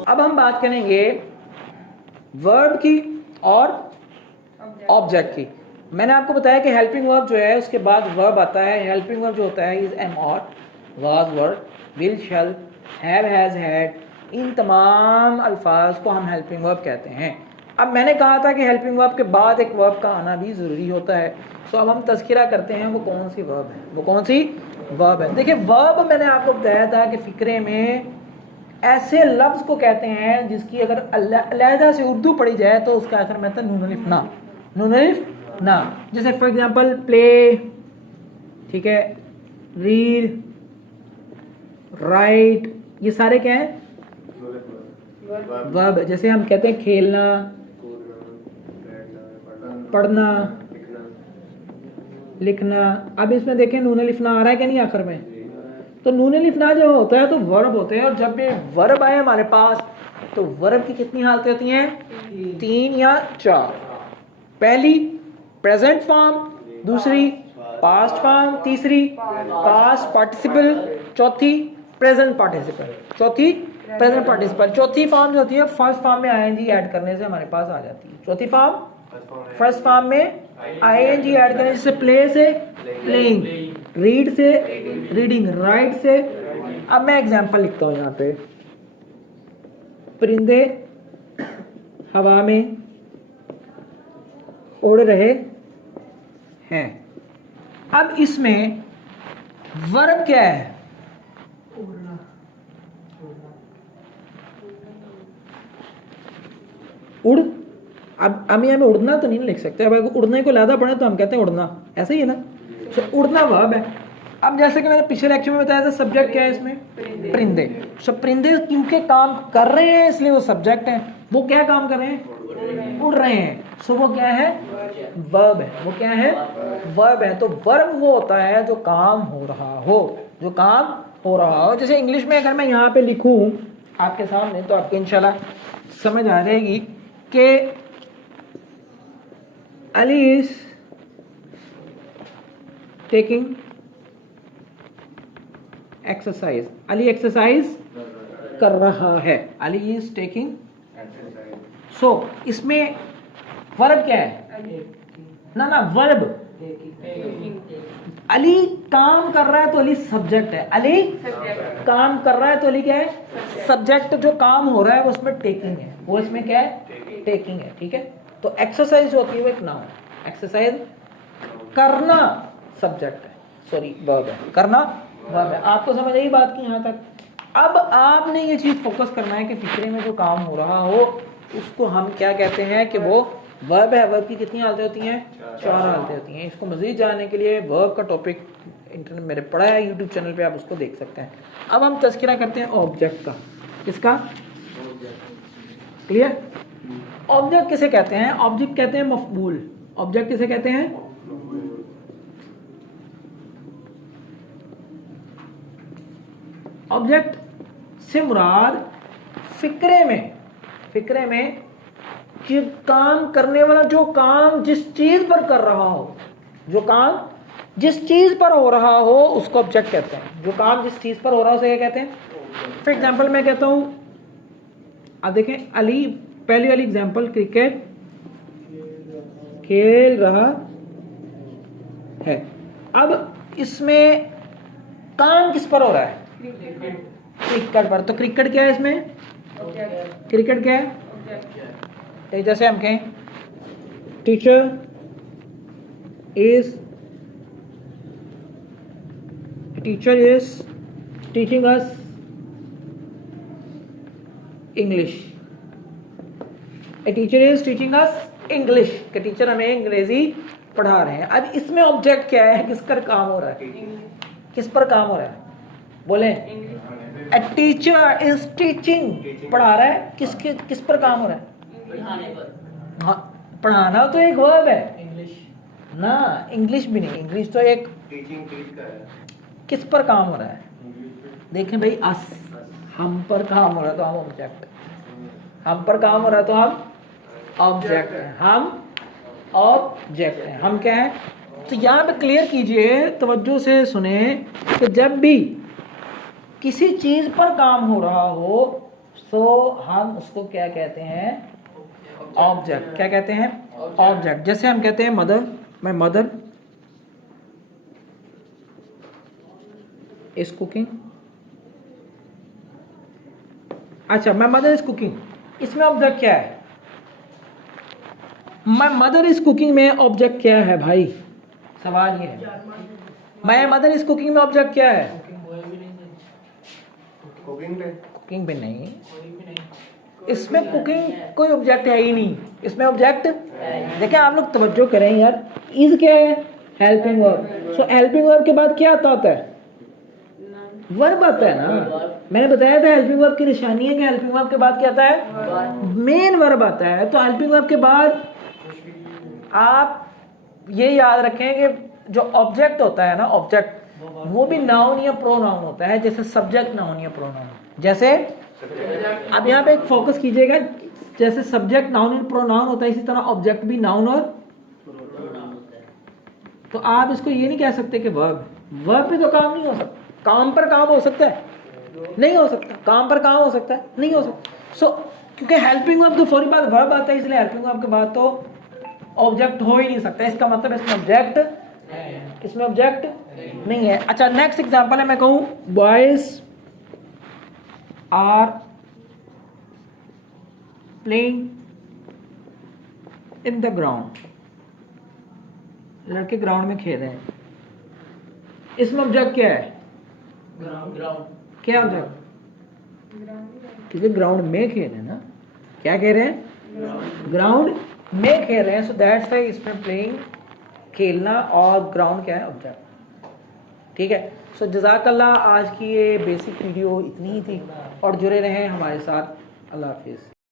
अब हम बात करेंगे वर्ब की और ऑब्जेक्ट की। मैंने आपको बताया कि हेल्पिंग वर्ब जो है उसके बाद वर्ब आता है। हेल्पिंग वर्ब जो होता है इज एम और was were will shall have has had, इन तमाम अल्फाज को हम हेल्पिंग वर्ब कहते हैं। अब मैंने कहा था कि हेल्पिंग वर्ब के बाद एक वर्ब का आना भी ज़रूरी होता है। सो अब हम तज़किरा करते हैं वो कौन सी वर्ब है, वो कौन सी वर्ब है। देखिए वर्ब मैंने आपको बताया था कि फ़िक्रे में ऐसे लफ्ज़ को कहते हैं जिसकी अगर अलहदा से उर्दू पढ़ी जाए तो उसका आखिर में आता है नून अलिफ ना, नून अलिफ ना। जैसे फॉर एग्जांपल प्ले, ठीक है, रीड, राइट, ये सारे क्या हैं वर्ब। जैसे हम कहते हैं खेलना, पढ़ना, लिखना। अब इसमें देखें नून अलिफ ना आ रहा है कि नहीं आखिर में। तो नून अलिफ ना जो होता है तो वर्ब होते हैं, और जब ये वर्ब आए हमारे पास तो वर्ब की कितनी हालतें होती हैं, 3 या 4। पहली प्रेजेंट फॉर्म, दूसरी पास्ट फॉर्म, तीसरी पास्ट पार्टिसिपल, चौथी प्रेजेंट पार्टिसिपल, चौथी प्रेजेंट पार्टिसिपल। चौथी फॉर्म जो होती है फर्स्ट फॉर्म में आईएनजी ऐड करने से हमारे पास आ जाती है। चौथी फॉर्म फर्स्ट फॉर्म में आईएनजी ऐड करने से प्ले से प्लेइंग, रीड से रीडिंग, राइट से। अब मैं एग्जांपल लिखता हूं यहाँ पे, परिंदे हवा में उड़ रहे हैं। अब इसमें वर्ब क्या है, उड़। अब हम यहाँ में उड़ना तो नहीं लिख सकते, अब अगर उड़ने को लादा पड़े तो हम कहते हैं उड़ना, ऐसा ही है ना। तो उड़ना वर्ब है। अब जैसे कि मैंने पिछले लेक्चर में बताया था सब्जेक्ट क्या है इसमें, परिंदे। सो परिंदे क्योंकि काम कर रहे हैं इसलिए वो सब्जेक्ट है। वो क्या काम कर रहे हैं, उड़ रहे हैं। सो वो क्या है, वर्ब है। वो क्या है, वर्ब है। तो वर्ब वो होता है जो काम हो रहा हो, जो काम हो रहा हो। जैसे इंग्लिश में अगर मैं यहाँ पे लिखूं आपके सामने तो आपको इंशाल्लाह समझ आ जाएगी कि Ali is taking exercise. Ali exercise कर रहा है, अली इज टेकिंग। सो इसमें वर्ब क्या है, ना वर्ब। अली काम कर रहा है तो अली सब्जेक्ट है, अली काम कर रहा है तो अली क्या है, सब्जेक्ट। जो काम हो रहा है वो उसमें टेकिंग है, वो इसमें क्या है, टेकिंग है। ठीक है, तो एक्सरसाइज जो होती है वो एक नाउन है। एक्सरसाइज करना सब्जेक्ट है, सॉरी वर्ब है, करना वर्ब है। आपको समझ आई बात की यहाँ तक। अब आपने ये चीज फोकस करना है कि फिक्रे में जो काम हो रहा हो उसको हम क्या कहते हैं कि वो वर्ब है। वर्ब की कितनी हालतें होती हैं, 4 हालतें होती हैं। इसको मजीद जानने के लिए वर्ब का टॉपिक इंटरनेट मेरे पढ़ा है यूट्यूब चैनल पे, आप उसको देख सकते हैं। अब हम तज़किरा करते हैं ऑब्जेक्ट का। किसका, क्लियर। ऑब्जेक्ट किसे कहते हैं, ऑब्जेक्ट कहते हैं मफबूल। ऑब्जेक्ट किसे कहते हैं, ऑब्जेक्ट से मुराद फिक्रे में कि काम करने वाला, जो काम जिस चीज पर कर रहा हो, जो काम जिस चीज पर हो रहा हो उसको ऑब्जेक्ट कहते हैं। जो काम जिस चीज पर हो रहा हो उसे क्या कहते हैं। फॉर एग्जांपल मैं कहता हूं, अब देखें अली, पहली वाली एग्जांपल, क्रिकेट खेल रहा है। अब इसमें काम किस पर हो रहा है, क्रिकेट पर। तो क्रिकेट क्या है इसमें, क्रिकेट क्या है। जैसे हम कहें teacher is teaching us English. A teacher is teaching us English, के टीचर हमें अंग्रेजी पढ़ा रहे हैं। अब इसमें ऑब्जेक्ट क्या है, किस पर काम हो रहा है, किस पर काम हो रहा है, बोले। ए टीचर इज टीचिंग, पढ़ा रहा है, किस पर काम हो रहा है, हाँ, पढ़ाना तो एक वर्ब है इंग्लिश ना, इंग्लिश भी नहीं, इंग्लिश तो एक टीचिंग का है। किस पर काम हो रहा है, देखें भाई, अस, हम पर काम हो रहा है तो हम ऑब्जेक्ट, हम पर काम हो रहा है तो हम ऑब्जेक्ट है, हम ऑब्जेक्ट है, हम क्या है। तो यहाँ पे क्लियर कीजिए, तवज्जो से सुने कि जब भी किसी चीज पर काम हो रहा हो सो हम उसको क्या कहते हैं, ऑब्जेक्ट। क्या कहते हैं, ऑब्जेक्ट। जैसे हम कहते हैं mother, my mother is cooking. अच्छा, माय मदर इज कुकिंग, इसमें ऑब्जेक्ट क्या है? माय मदर इज कुकिंग में ऑब्जेक्ट क्या है भाई? सवाल ये है, माय मदर इज कुकिंग में ऑब्जेक्ट क्या है? कुकिंग पे नहीं, इसमें कुकिंग कोई ऑब्जेक्ट है ही नहीं, इसमें ऑब्जेक्ट देखिए आप लोग तवज्जो करें यार। इज क्या है? Helping verb. So helping verb के बाद क्या आता होता है? वर्ब आता है ना। मैंने बताया था हेल्पिंग वर्ब की निशानी है कि हेल्पिंग वर्ब के बाद क्या आता है? मेन वर्ब आता है। तो हेल्पिंग वर्ब के बाद आप ये याद रखें कि जो ऑब्जेक्ट होता है ना, ऑब्जेक्ट वो भी नाउन या प्रोनाउन होता है, जैसे सब्जेक्ट नाउन या प्रोनाउन। जैसे अब यहाँ पे एक फोकस कीजिएगा, जैसे सब्जेक्ट नाउन और प्रोनाउन होता है, इसी तरह ऑब्जेक्ट भी नाउन और तो आप इसको ये नहीं कह सकते कि वर्ब, वर्ब पे तो काम नहीं हो सकता। काम पर काम हो सकता है? नहीं हो सकता। काम पर काम हो सकता है? नहीं हो सकता। सो क्योंकि हेल्पिंग वर्ब तो फौरी बाद वर्ब आता है, इसलिए हेल्पिंग वर्ब के बाद तो ऑब्जेक्ट हो ही नहीं सकता। इसका मतलब इसमें ऑब्जेक्ट, इसमें ऑब्जेक्ट नहीं है। अच्छा, नेक्स्ट एग्जांपल है, मैं कहूं boys are playing in the ground, लड़के ग्राउंड में खेल रहे हैं, इसमें ऑब्जेक्ट क्या है? ग्राउंड। क्या ऑब्जेक्ट? क्योंकि ग्राउंड में खेल रहे हैं ना। क्या कह रहे हैं? ग्राउंड में खेल रहे हैं। सो दैट्स व्हाई इसमें प्लेइंग खेलना और ग्राउंड क्या है? ऑब्जेक्ट। ठीक है। सो जज़ाकल्लाह, आज की ये बेसिक वीडियो इतनी ही थी और जुड़े रहें हमारे साथ। अल्लाह हाफिज़।